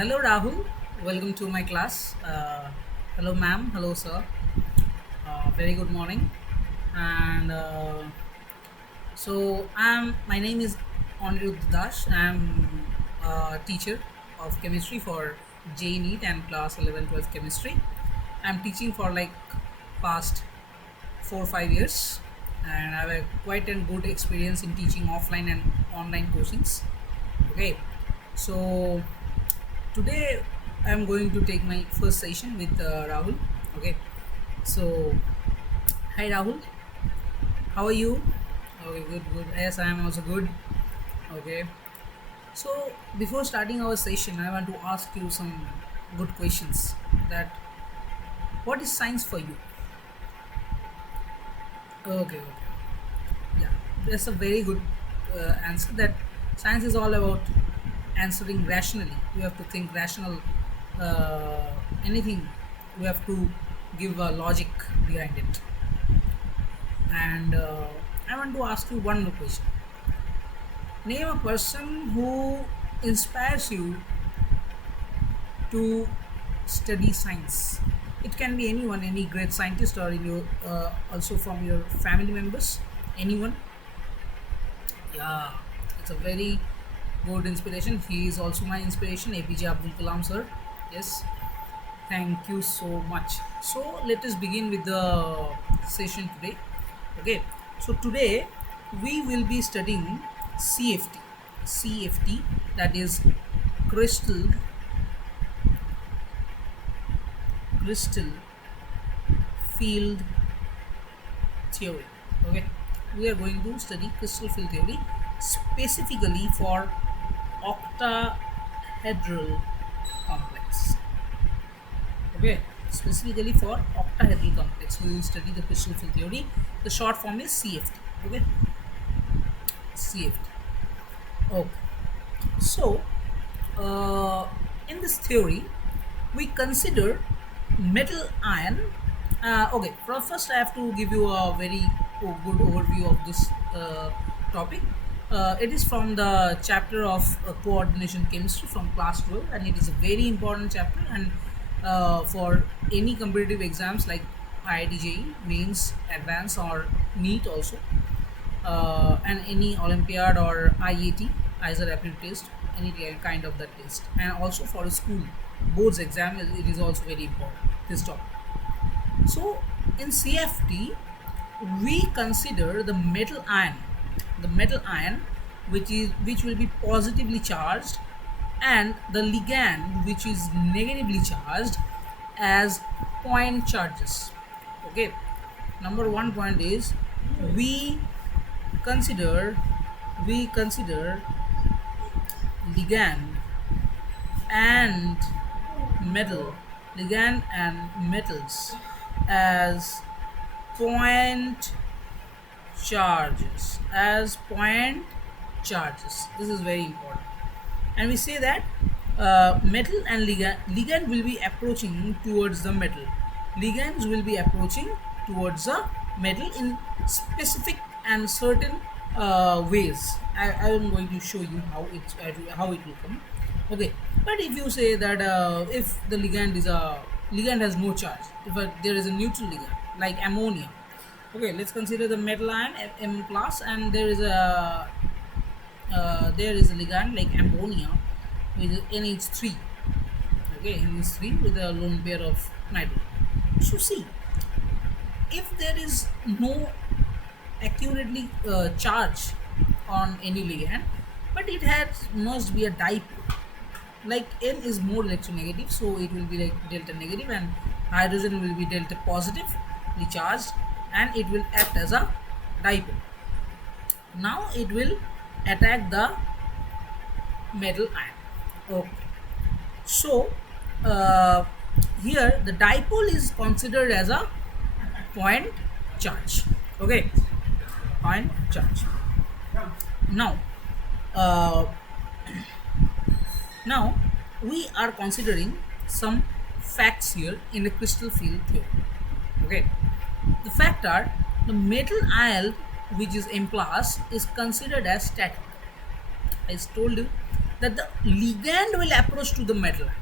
Hello Rahul, welcome to my class. Hello ma'am, hello sir. Very good morning. And my name is Anirudh Das. I'm a teacher of chemistry for J NEET and class 11 12 chemistry. I'm teaching for like past 4 5 years, and I have a quite a good experience in teaching offline and online coachings. Okay, so today I'm going to take my first session with Rahul. Okay, so hi Rahul, how are you? Okay, good, good. Yes, I am also good. Okay, so before starting our session, I want to ask you some good questions. That what is science for you? Okay, okay. Yeah, that's a very good answer. That science is all about answering rationally. You have to think rational. Anything, you have to give a logic behind it. And I want to ask you one more question. Name a person who inspires you to study science. It can be anyone, any great scientist, or in your also from your family members. Anyone. Yeah, it's a very good inspiration. He is also my inspiration, APJ Abdul Kalam sir. Yes, thank you so much. So let us begin with the session today. Okay, so today we will be studying CFT. CFT, that is crystal field theory. Okay, we are going to study crystal field theory specifically for octahedral complex. Okay, specifically for octahedral complex, we will study the crystal field theory. The short form is CFT. Okay, CFT. Okay, so uh, in this theory, we consider metal ion. Okay, first I have to give you a very good overview of this topic. It is from the chapter of coordination chemistry from class 12, and it is a very important chapter. And for any competitive exams like IIT mains, advanced, or NEET also, and any Olympiad or IAT, either aptitude test, any kind of that test, and also for a school boards exam, it is also very important. This topic. So in CFT, we consider the metal ion, which will be positively charged, and the ligand, which is negatively charged, as point charges. Okay. Number one point is we consider we consider ligand and metal ligand and metals as point point charges. This is very important, and we say that metal and ligand will be approaching towards the metal. Ligands will be approaching towards the metal in specific and certain ways. I am going to show you how it will come. Okay, but if you say that if the ligand has no charge, if there is a neutral ligand like ammonia. Okay, let's consider the metal ion M plus, and there is a ligand like ammonia with NH3. Okay, NH3 with a lone pair of nitrogen. So see, if there is no accurately charge on any ligand, but it has must be a dipole. Like N is more electronegative, so it will be like delta negative, and hydrogen will be delta positively charged, and it will act as a dipole. Now it will attack the metal ion. Okay, so uh, here the dipole is considered as a point charge. Okay, point charge. Now uh, now we are considering some facts here in the crystal field theory. Okay, the fact are the metal ion, which is M plus, is considered as static. I told you that the ligand will approach to the metal ion.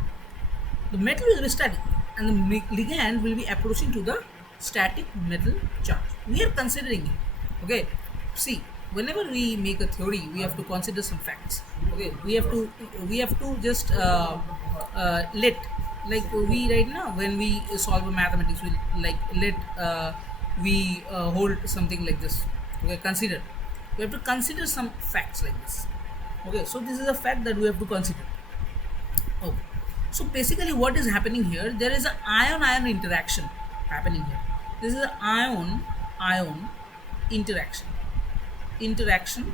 The metal will be static and the ligand will be approaching to the static metal charge. We are considering it. Okay, see, whenever we make a theory, we have to consider some facts. Okay, we have to just let, like we right now when we solve a mathematics, we like let we hold something like this. Okay, consider, we have to consider some facts like this. Okay, so this is a fact that we have to consider. Okay. So basically what is happening here, there is an ion-ion interaction happening here. This is an ion-ion interaction. Interaction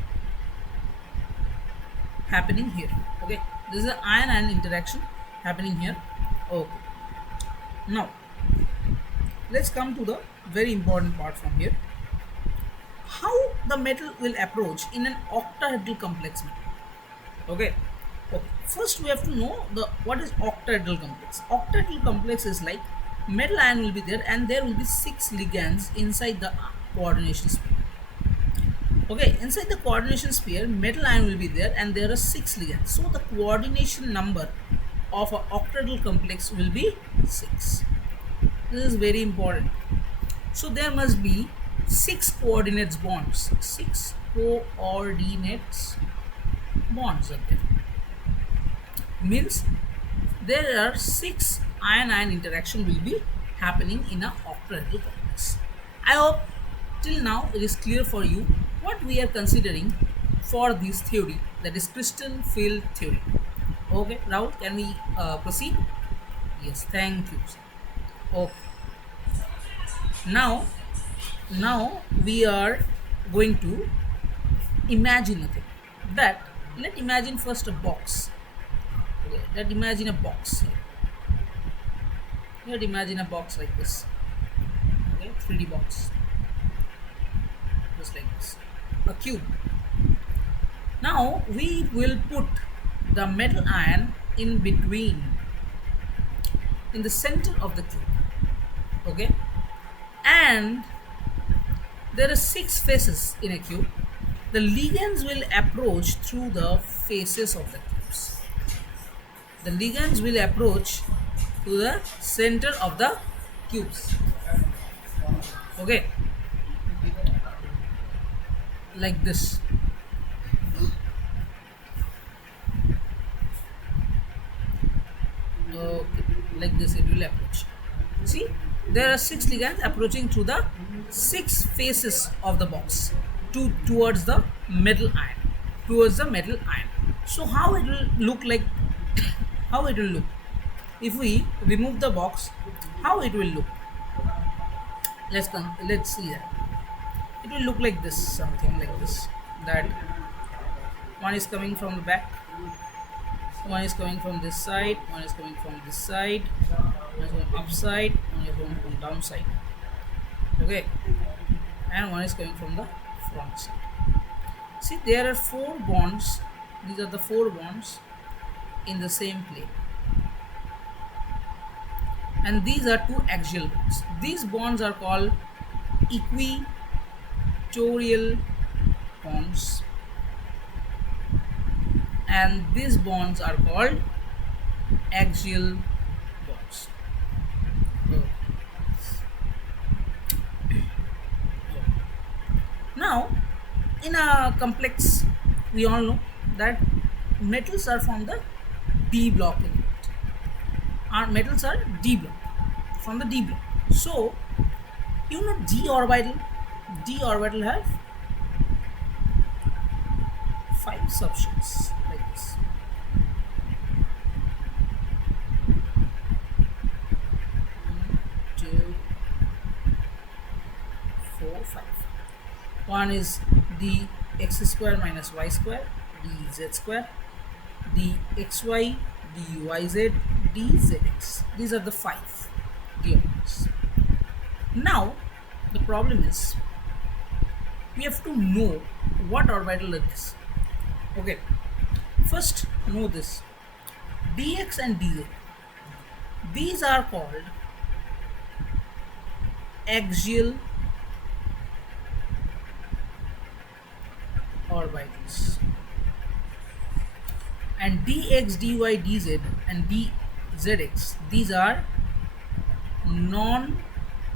happening here. Okay. This is an ion-ion interaction happening here. Okay. Now, let's come to the very important part from here. How the metal will approach in an octahedral complex metal. Okay. Okay. First, we have to know the what is octahedral complex. Octahedral complex is like metal ion will be there, and there will be 6 ligands inside the coordination sphere. Okay, inside the coordination sphere, metal ion will be there, and there are 6 ligands. So the coordination number of an octahedral complex will be 6. This is very important. So there must be 6 coordinates bonds. 6 coordinates bonds are there. Means there are 6 ion-ion interaction will be happening in a octahedral complex. I hope till now it is clear for you what we are considering for this theory, that is crystal field theory. Okay, Rahul, can we proceed? Yes, thank you. Okay. Now we are going to imagine a thing. That let's imagine first a box. Okay, let's imagine a box here. Let's imagine a box like this. Okay, 3D box. Just like this. A cube. Now we will put the metal ion in between, in the center of the cube. Okay, and there are 6 faces in a cube. The ligands will approach through the faces of the cubes. The ligands will approach to the center of the cubes. Okay, like this. Okay, like this it will approach. See, there are 6 ligands approaching through the 6 faces of the box towards the metal ion. So how it will look like? How it will look if we remove the box? How it will look? Let's see that. It will look like this, something like this. That one is coming from the back, one is coming from this side, one is coming from this side, one is going upside, one is going from downside. Okay, and one is coming from the front side. See, there are 4 bonds. These are the 4 bonds in the same plane, and these are 2 axial bonds. These bonds are called equatorial bonds, and these bonds are called axial bonds. Now, in a complex, we all know that metals are from the D block in it. Our metals are D block, from the D block. So, you know D orbital have 5 subshells like this. 1, 2, 4, 5. One is d x square minus y square, dz square, dxy, dyz, dzx. These are the 5 d orbitals. Now the problem is we have to know what orbital it is. Okay, first know this, dx and dz, these are called axial orbitals, and dx, dy, dz and dzx, these are non-axial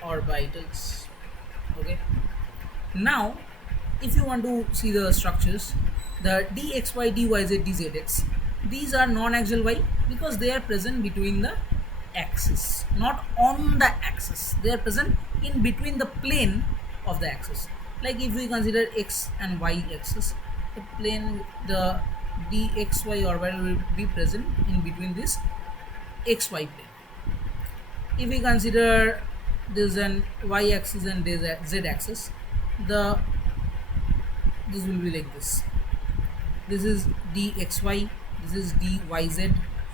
orbitals. Okay. Now, if you want to see the structures, the dxy, dyz, dzx, these are non-axial. Why? Because they are present between the axis, not on the axis. They are present in between the plane of the axis. Like if we consider x and y axis, the plane, the dxy orbital will be present in between this xy plane. If we consider this an y axis and this a z axis, the this will be like this. This is dxy, this is dyz,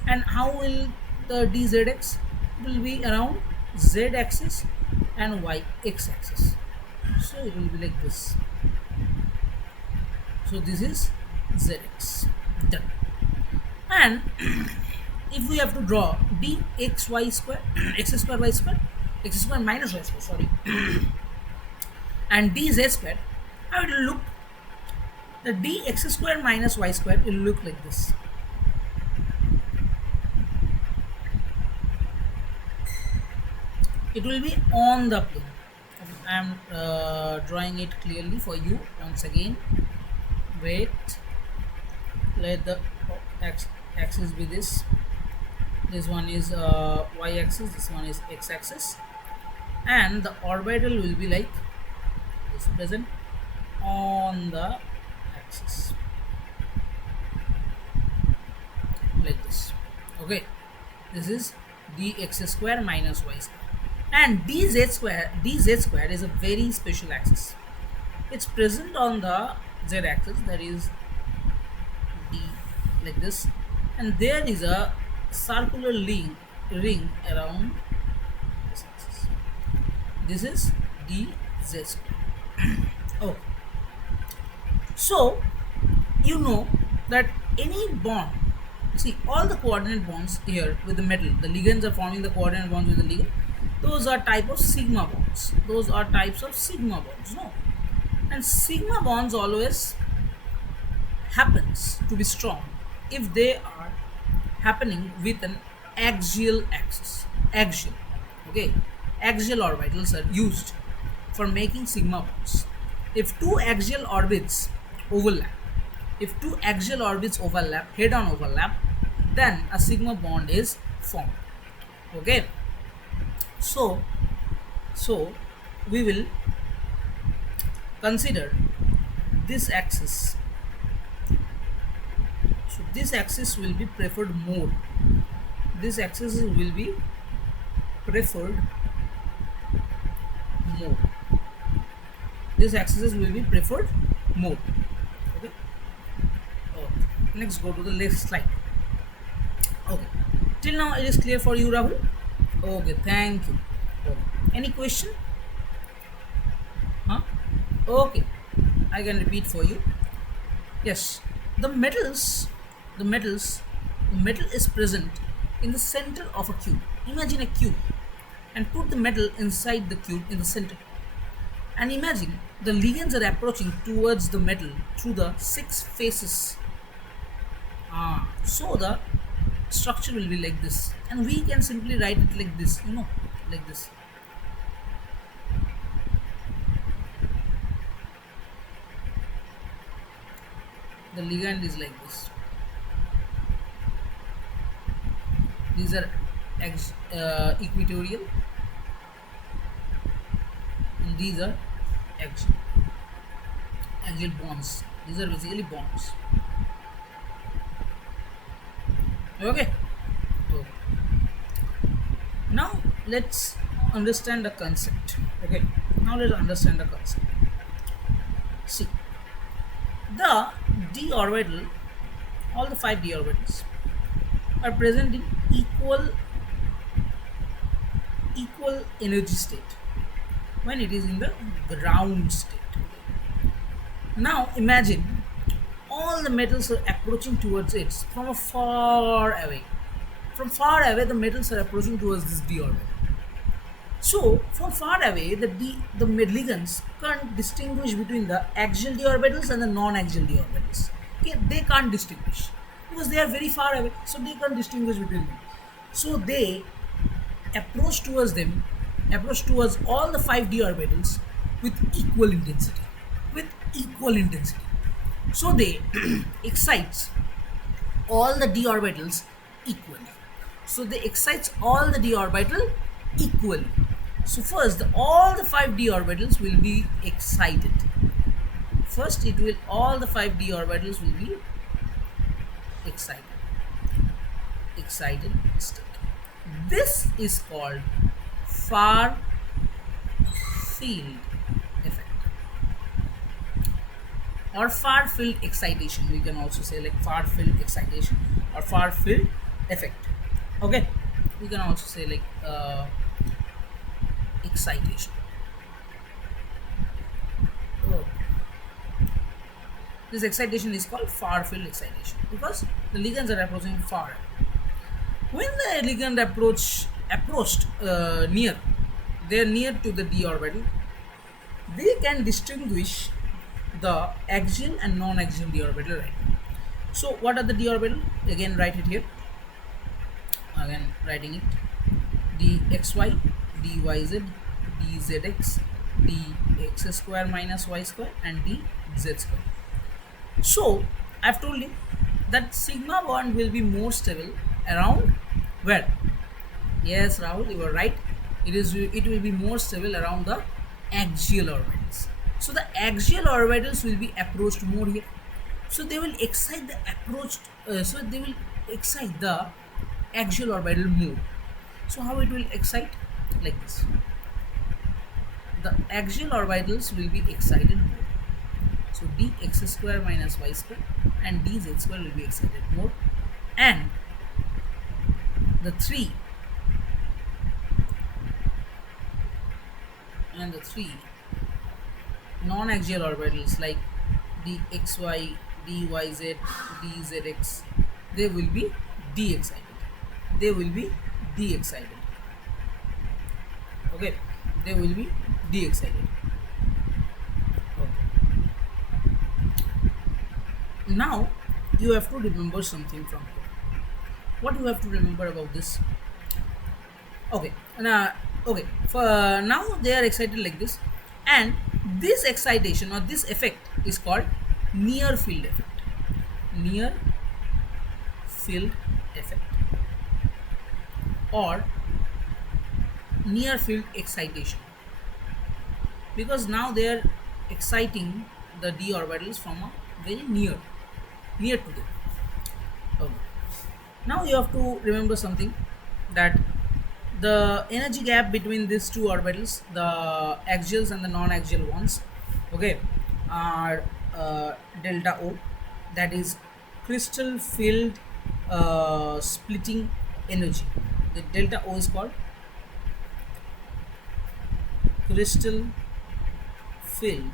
and how will the dzx will be around z axis and y x axis. So it will be like this. So this is zx. Done. And if we have to draw dxy square, x square y square, x square minus y square, sorry, and dz square, how it will look? The dx square minus y square will look like this. It will be on the plane. I am drawing it clearly for you once again. Wait, let the axis be this. This one is y axis, this one is x axis, and the orbital will be like this, present on the axis, like this. Okay, this is dx square minus y square, and dz square is a very special axis. It's present on the z axis, that is d, like this, and there is a circular ring around this axis. This is dz square. Oh, so you know that any bond, see all the coordinate bonds here with the metal, the ligands are forming the coordinate bonds with the ligand. Those are type of sigma bonds. Those are types of sigma bonds. No, and sigma bonds always happens to be strong if they are happening with an axial axis. Axial. Okay, axial orbitals are used for making sigma bonds. If two axial orbits overlap, head-on overlap, then a sigma bond is formed. Okay, so we will consider this axis. So this axis will be preferred more. This axis will be preferred more. This axis will be preferred more. Okay. Next, go to the next slide. Okay. Till now it is clear for you, Rahul? Okay, thank you. Okay. Any question? Huh? Okay, I can repeat for you. Yes, the metal is present in the center of a cube. Imagine a cube and put the metal inside the cube in the center. And imagine the ligands are approaching towards the metal through the 6 faces. So the structure will be like this, and we can simply write it like this, like this. The ligand is like this. These are equatorial, and these are axial bonds. These are basically bonds. Okay. Now let's understand the concept. Okay. Now let's understand the concept. See, the d orbital, all the 5 d orbitals are present in equal energy state when it is in the ground state. Now imagine all the metals are approaching towards it from a far away. From far away, the metals are approaching towards this d orbital. So from far away, the ligands can't distinguish between the axial d orbitals and the non-axial d orbitals. Okay, they can't distinguish because they are very far away, so they can't distinguish between them. So they approach towards them, approach towards all the 5d orbitals with equal intensity, with equal intensity. So they excites all the d orbitals equally. So they excites all the d orbital equally. So first, all the 5d orbitals will be excited. First, it will all the 5d orbitals will be excited. Excited state. This is called far field effect or far field excitation. We can also say like far field excitation or far field effect. Okay, we can also say like excitation. Oh. This excitation is called far field excitation because the ligands are approaching far. When the ligand approached near, they are near to the d orbital, they can distinguish the axial and non-axial d orbital, right? So what are the d orbital? Again, write it here. Again, writing it: dxy, dyz, dzx, dx square minus y square, and dz square. So I've told you that sigma bond will be more stable around where? Yes, Rahul, you are right. It will be more stable around the axial orbitals. So the axial orbitals will be approached more here. So they will excite the axial orbital more. So how it will excite? Like this. The axial orbitals will be excited more. So dx square minus y square and dz square will be excited more, and the three non-axial orbitals like dxy, dyz, dzx, they will be de-excited. They will be de-excited. Okay, they will be de-excited. Okay. Now you have to remember something from here. What you have to remember about this? Okay, for now they are excited like this, and this excitation or this effect is called near field effect. Near field effect or near field excitation, because now they are exciting the d orbitals from a very near to them. Okay. Now you have to remember something, that the energy gap between these two orbitals, the axials and the non-axial ones, okay, are delta O, that is crystal field splitting energy. The delta O is called crystal field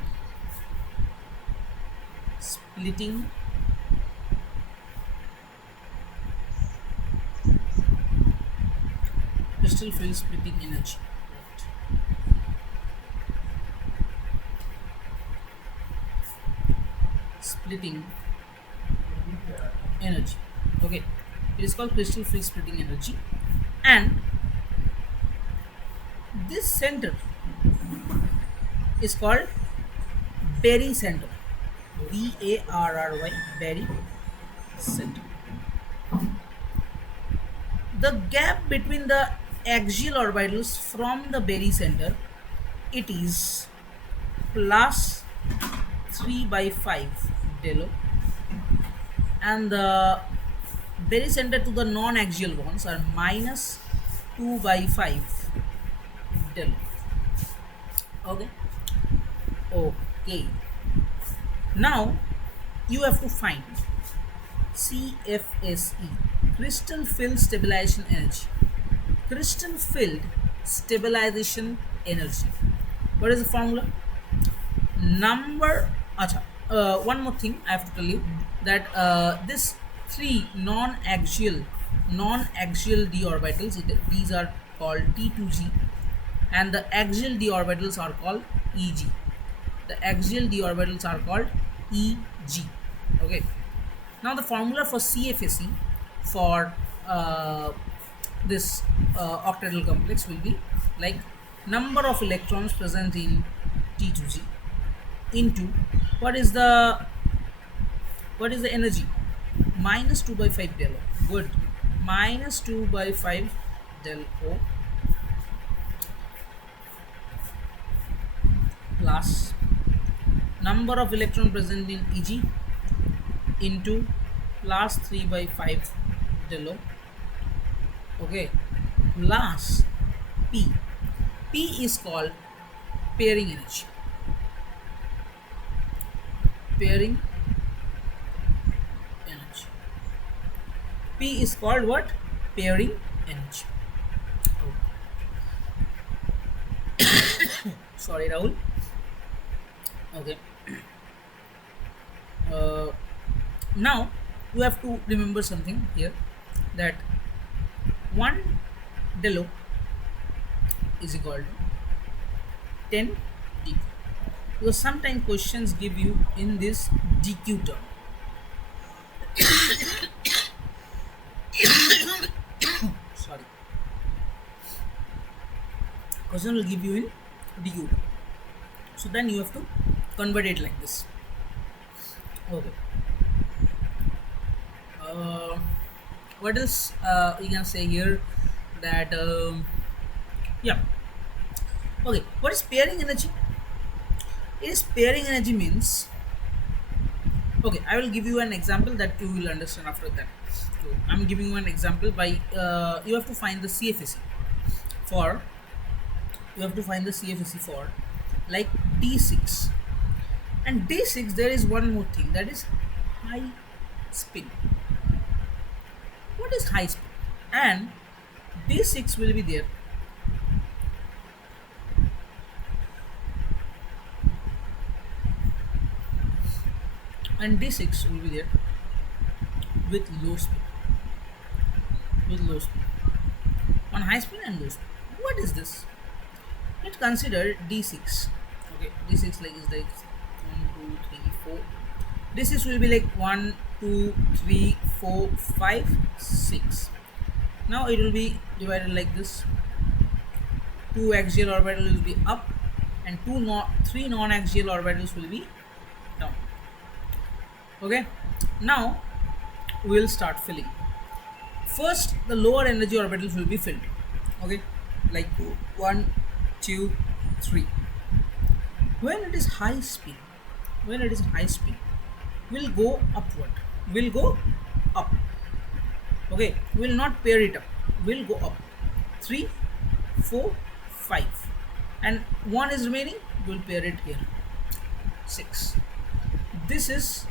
splitting energy. Splitting energy. Okay, it is called crystal field splitting energy, and this center is called Berry center. Barry, Berry center. The gap between the axial orbitals from the Berry center, it is plus 3/5 del O, and the Berry center to the non-axial ones are minus 2/5 del O. Okay. Now you have to find CFSE, crystal field stabilization energy. Crystal field stabilization energy. What is the formula? One more thing I have to tell you, that this three non-axial d orbitals, these are called T2G, and the axial d orbitals are called EG. The axial d orbitals are called Eg. Okay. Now the formula for CFSE for this octahedral complex will be like number of electrons present in T2G into what is the energy, minus 2 by 5 del O. Good. Minus 2 by 5 del O plus number of electron present in Eg into plus 3 by 5 del O. Okay, plus P. P is called pairing energy. Pairing energy. P is called what? Pairing energy. Okay. Sorry, Rahul. Okay. Now you have to remember something here, that 1 del O is equal to 10 dq, because sometimes questions give you in this dq term. Sorry, question will give you in dq term, so then you have to convert it like this. Okay. What else you can say here, that yeah. Okay, what is pairing energy? Pairing energy means, okay, I will give you an example that you will understand after that. So I'm giving you an example by you have to find the CFSE for like D6, and D6 there is one more thing, that is high spin. What is high spin? And D6 will be there. And D6 will be there with low spin. On high spin and low spin. What is this? Let's consider D6. Okay, D6 like is like 1, 2, 3, 4. D6 will be like 1, 2, 3, 4, 5, 6. Now it will be divided like this. 2 axial orbitals will be up, and 3 non-axial orbitals will be down. Okay, now we will start filling. First, the lower energy orbitals will be filled. Okay, like 1, 2, 3. When it is high spin, will go upward. Will go up. Okay, will not pair it up. Will go up. 3, 4, 5, and 1 is remaining. We'll pair it here. 6. This is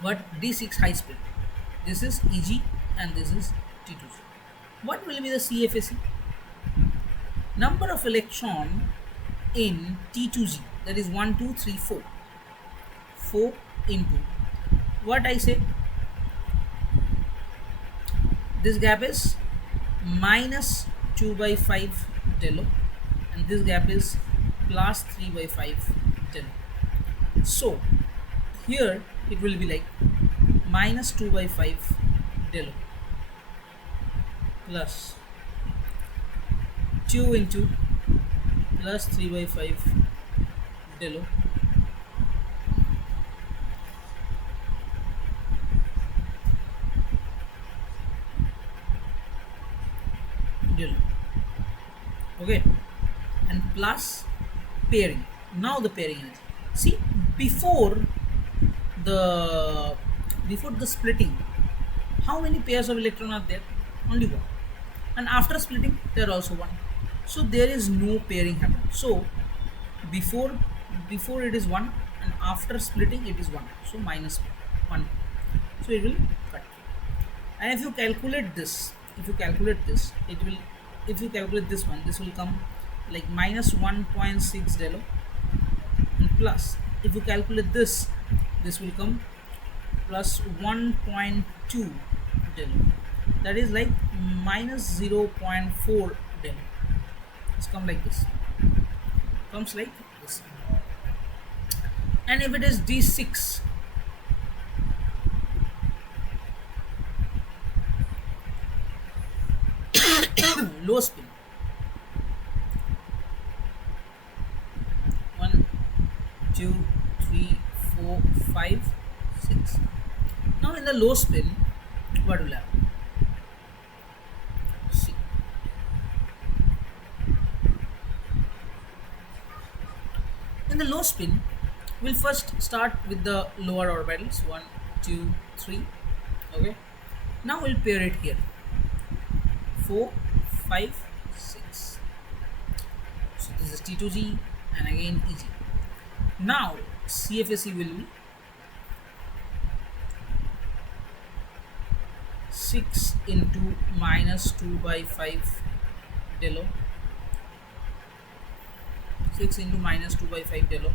what D6 high spin. This is Eg and this is T2. What will be the CFSE? Number of electron in T2G, that is 1, 2, 3, 4. 4 into what I say, this gap is minus 2 by 5 del O, and this gap is plus 3 by 5 del O. So here it will be like minus 2 by 5 del O plus 2 into plus 3 by 5 del O del O. Okay, and plus pairing. Now the pairing energy. See, before the splitting, how many pairs of electron are there? Only one. And after splitting, there are also one. So there is no pairing happen. So before it is 1, and after splitting it is 1. So minus 1. So it will cut. And if you calculate this, it will, if you calculate this one, this will come like minus 1.6 del O, and plus if you calculate this will come plus 1.2 del O, that is like minus 0.4 del O. It's come like this, And if it is D6, low spin, 1, 2, 3, 4, 5, 6. Now in the low spin, what will happen? See, in the low spin, we'll first start with the lower orbitals, 1, 2, 3. Okay. Now we'll pair it here, 4, 5, 6. So this is T2G and again EG. Now CFSE will be 6 into minus 2 by 5 del O. 6 into minus 2 by 5 del O.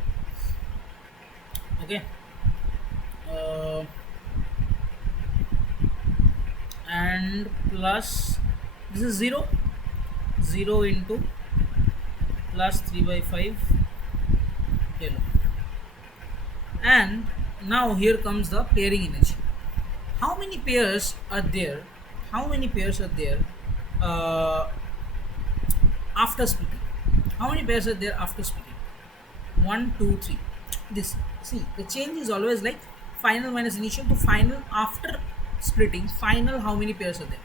Okay. And plus this is 0 into plus 3 by 5 del O. And now here comes the pairing energy. How many pairs are there? How many pairs are there after splitting? How many pairs are there after splitting? 1, 2, 3. This, see, the change is always like final minus initial to final after splitting. Final, how many pairs are there?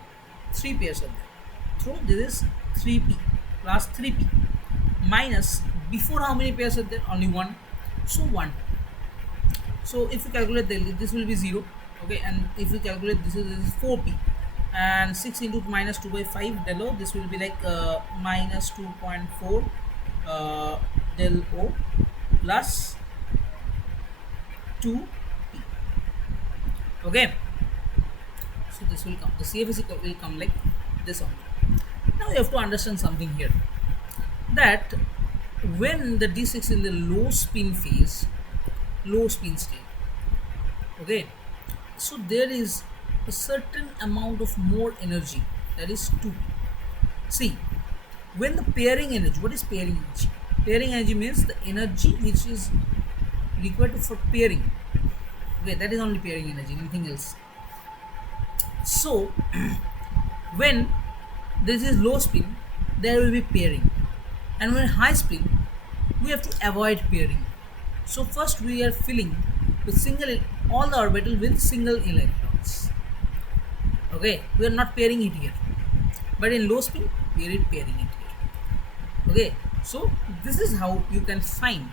3 pairs are there. So this is 3p plus 3p minus before how many pairs are there? Only 1. So 1. So if you calculate this will be 0. Okay, and if you calculate this is 4p, and 6 into minus 2 by 5 del O, this will be like minus 2.4 del O plus 2p. Okay, so this will come, the CFSE will come like this only. Now you have to understand something here, that when the D6 in the low spin phase, low spin state, okay, so there is a certain amount of more energy, that is 2. See, when the pairing energy, what is pairing energy? Pairing energy means the energy which is required for pairing. Okay, that is only pairing energy, nothing else. So when this is low spin, there will be pairing, and when high spin, we have to avoid pairing. So first we are filling with all the orbital with single electrons. Okay, we are not pairing it here, but in low spin we are pairing it here. Okay, so this is how you can find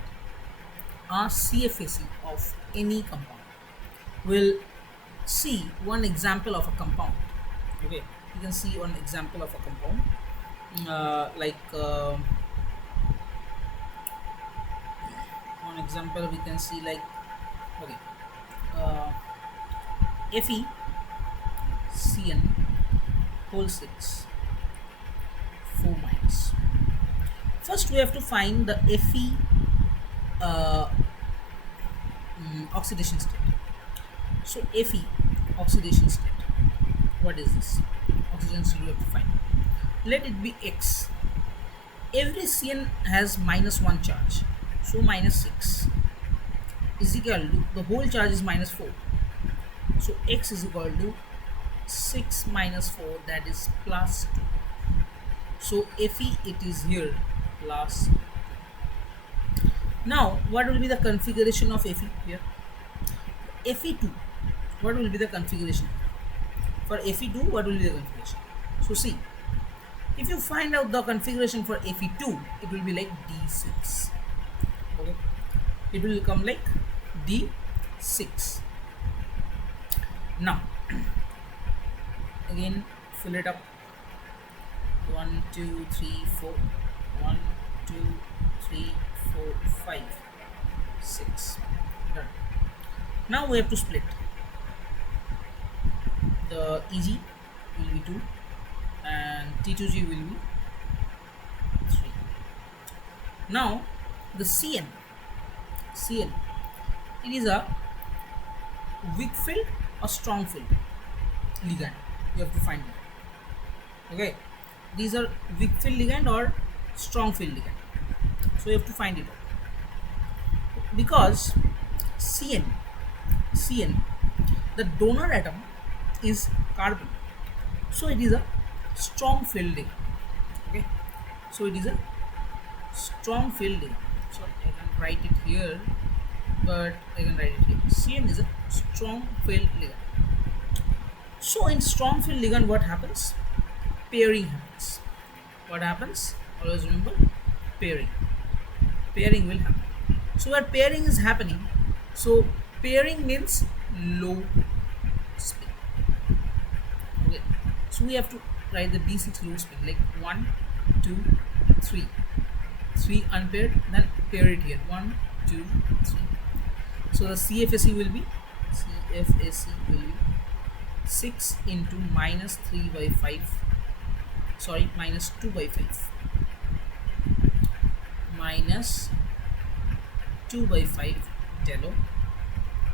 a CFSE of any compound. We'll see one example of a compound. Okay, you can see one example of a compound, one example we can see like, okay, Fe Cn whole 6 4 minus. First we have to find the Fe oxidation state. So Fe oxidation state, what is this oxidation state? We have to find, let it be X. Every Cn has minus 1 charge, so minus 6 is equal to, the whole charge is minus 4, so X is equal to 6 minus 4, that is plus 2. So Fe, it is here plus 2. Now what will be the configuration of Fe here? Fe2, what will be the configuration? For Fe2, what will be the configuration? So see, if you find out the configuration for Fe2, it will be like D6. Okay, it will become like D6. Now again fill it up, 1 2 3 4, 1 2 3 4 5 6. Done. Now we have to split. The Eg will be 2 and T2G will be 3. Now the Cn, it is a weak filled or strong filled ligand. You have to find it. Okay, these are weak filled ligand or strong filled ligand, so you have to find it out. Because Cn. Cn, the donor atom is carbon, so it is a strong fielding. Okay, so it is a strong fielding. So I can write it here, but I can write it here. Cn is a strong field ligand. So in strong field ligand, what happens? Pairing happens. What happens? Always remember, pairing. Pairing will happen. So where pairing is happening, so pairing means low spin. Okay. So we have to write the D6 low spin, like 1, 2, 3. 3 unpaired, then pair it here. 1, 2, 3. So the CFSE will be 6 into minus 3 by 5. Sorry, minus 2 by 5. Minus 2 by 5 delta.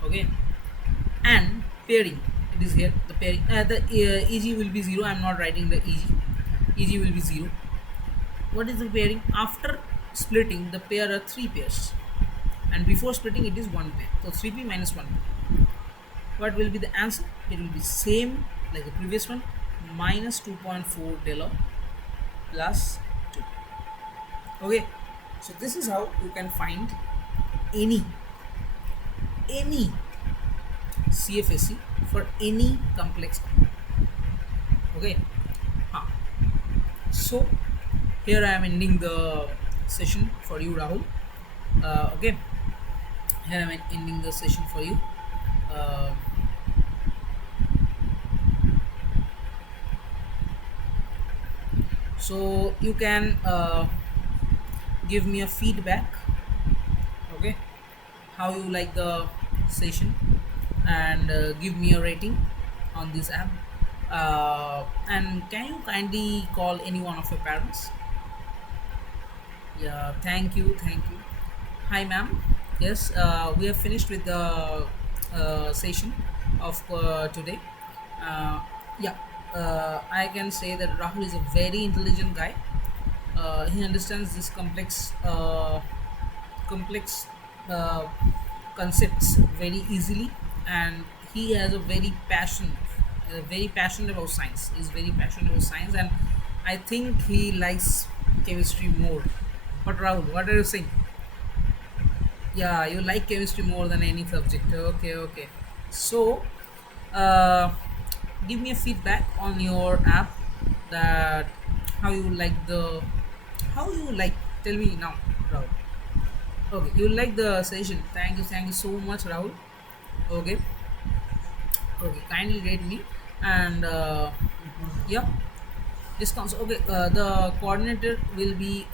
Okay, and pairing, it is here the pairing. The EG will be 0. I am not writing the EG. EG will be 0. What is the pairing? After splitting, the pair are 3 pairs, and before splitting it is 1 pair. So 3p minus 1. What will be the answer? It will be same like the previous one, minus 2.4 delta plus 2. Okay, so this is how you can find any CFSE for any complex compound. Okay, so here I am ending the session for you, Rahul. Okay, here I am ending the session for you. So you can give me a feedback, okay, how you like the session, and give me a rating on this app, and can you kindly call any one of your parents? Yeah, thank you, thank you. Hi, ma'am. Yes, we have finished with the session of today. Uh, yeah, I can say that Rahul is a very intelligent guy. He understands this complex uh, concepts very easily, and he has a very passionate about science. He's very passionate about science, and I think he likes chemistry more. But Rahul, what are you saying? Yeah, you like chemistry more than any subject. Okay, okay. So, uh, give me a feedback on your app, that how you like the how you like. Tell me now, Rahul. Okay, you like the session. Thank you so much, Rahul. Okay, okay. Kindly rate me, and yeah, discounts. Okay, the coordinator will be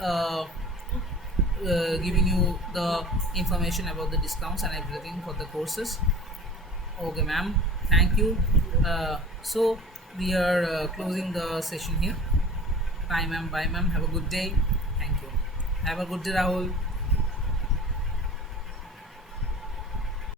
giving you the information about the discounts and everything for the courses. Okay, ma'am. Thank you. So we are closing the session here. Bye, ma'am. Bye, ma'am. Have a good day. Thank you. Have a good day, Rahul.